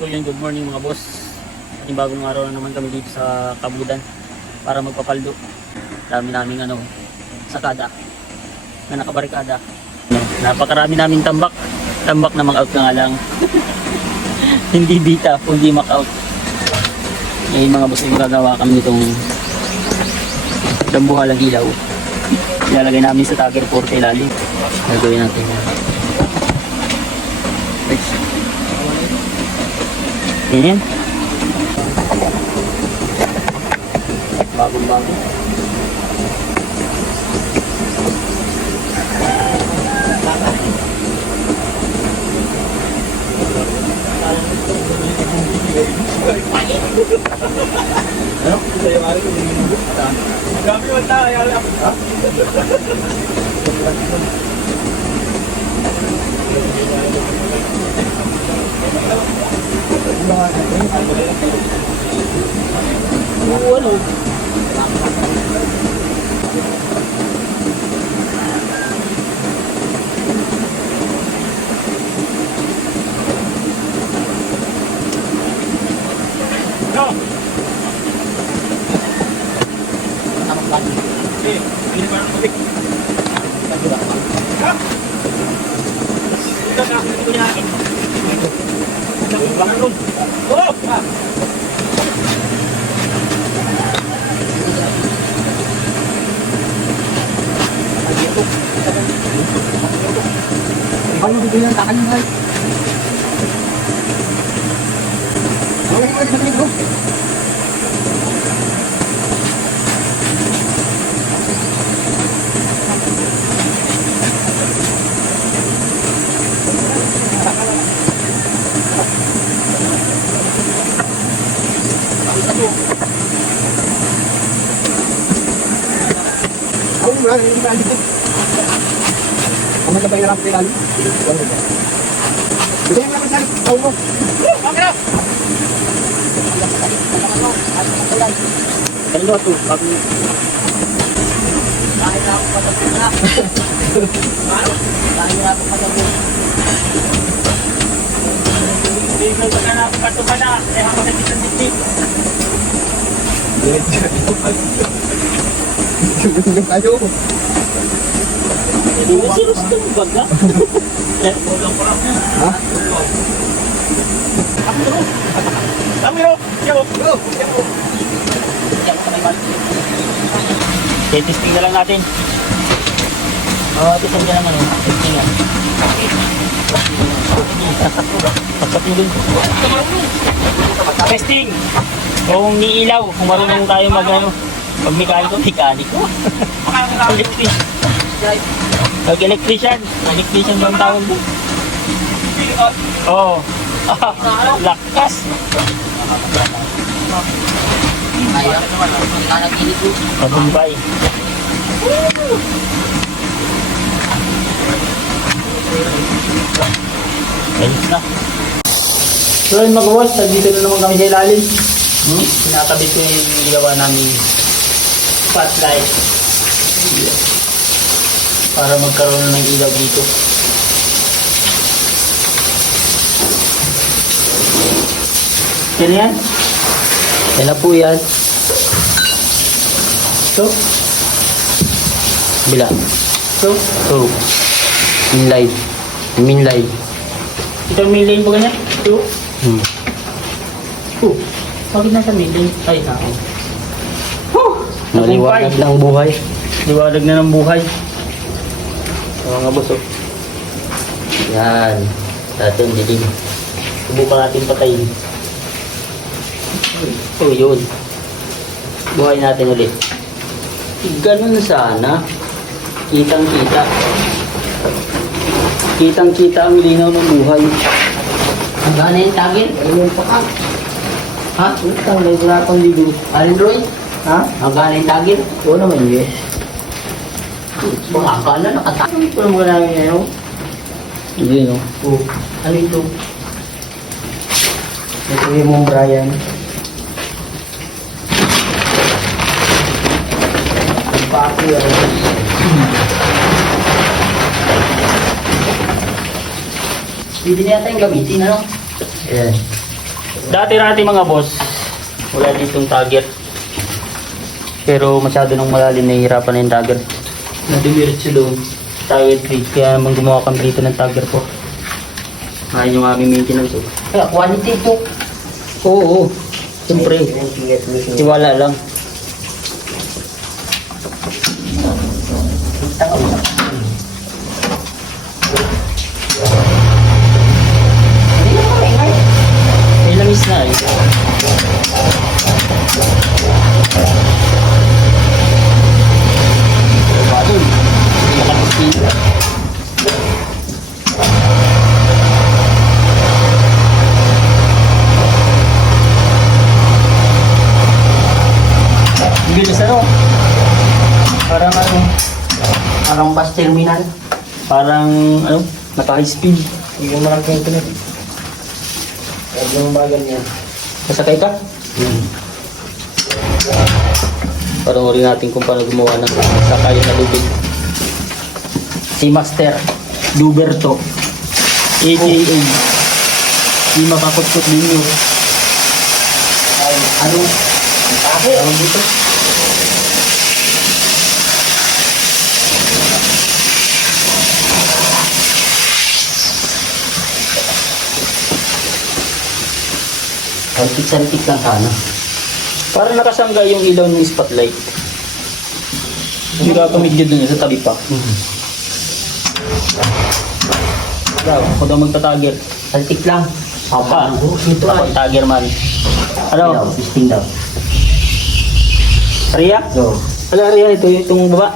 So yun, good morning mga boss. Ating bagong araw na naman kami dito sa Kabudan para magpapaldo. Dami naming sakada na nakabarikada. Napakarami naming tambak. Tambak na mag-out na nga lang. Hindi bita, kundi mag-out. Ngayon mga boss, yung gagawa kami nitong dambuhalang ilaw. Ilalagay namin sa tagger 40 ilalim. Gagawin natin yan. Ayan. Bagong-bago. Ano? Saya mari ko din. Gabi wala ay alam. Ha? Ano? No. Tamang lagi. Ini parang tubig. Ha? Ito na, ito niya. Ito bangan ron. Oh! Ha. Ano dito yan? Takan mo. Ano yung sa dito? Ano ba? Hindi ba dito? Ano ba yung rapid lalo? Gusto mo na sa tao mo? Okay na! Kalo to, bago. Dahil na ako patapos na. Dahil na ako patapos. Hindi ko ba na ako patapos na. Kaya ako na kitang-kitang. Yung tayo. Hindi mo serious ka mo baga? Ha? Kami ho! Yo! Okay, testing na lang natin. Testing ka naman eh. Testing yan. Pasapilin. Testing! Kung niilaw, kung marunong tayo mag-mekaniko. Mag-electrician. Electrician ba ang tawag doon? Oo. Lakas. Mabumbay. Ayos na. So yun mag-wash, dito na naman kami sa ilalim. Pinatabit ko yung gawa namin spotlight para magkaroon ng ilaw dito. Yan yan. Yan na po yan. So bila. So min line. Ito min line po ganyan? Ito? Bakit nasa min line? Ay, nako. Naliwanag ng buhay. Liwanag na ng buhay. Mga boss. Yan. Dati yung dilim. Subukan natin patayin. Oh, yun. Buhay natin ulit. Ganun sana. Kitang-kita. Kitang-kita ang linaw ng buhay. Hanggang yung tagin? Ayun pa ka. Ha? Utang, wala pang ligo. Android? Ha? Hanggang yung tagin? Oo naman yun. Baka na nakatagin. Ito naman namin ngayon. Hindi, no? Oo. Ano ito? Ito yung mong Brian. Paki yan. Hindi na yata yung gamitin, ano? Ayan. Dati-rati mga boss, wala ditong target. Pero masyado nang malalim, nahihirapan na yung dagger. Nadidiretso doon. Target rate, kaya naman gumawa kami dito ng dagger po. Ayun yung aming maintenance. Oh. Kaya quality ito. Oo, siyempre. Tiwala lang. May langis na eh. Bakit? Nakapagpila. Bilis ano? Parang ano? Parang bus terminal. Parang ano? Naka-high speed. Yung malaking ito na. Huwag yung bagal niya. Kasakay ka? Panoorin natin kung paano gumawa ng sakay na lubid. Si Master Duberto, a.k.a. Di makakutkot ninyo. Ay, ano? Ang tahe. Ano dito? Saltik-saltik lang sana. Para nakasangga yung ilaw ng spotlight. Hindi ka kumidyo dun sa tabi pa. Daw, ako daw magta-tagger. Saltik lang. Pa, Ito ako ay. tagger man. Daw, Ano? pisting daw. Ria? So, Ala, Ria, ito yung baba.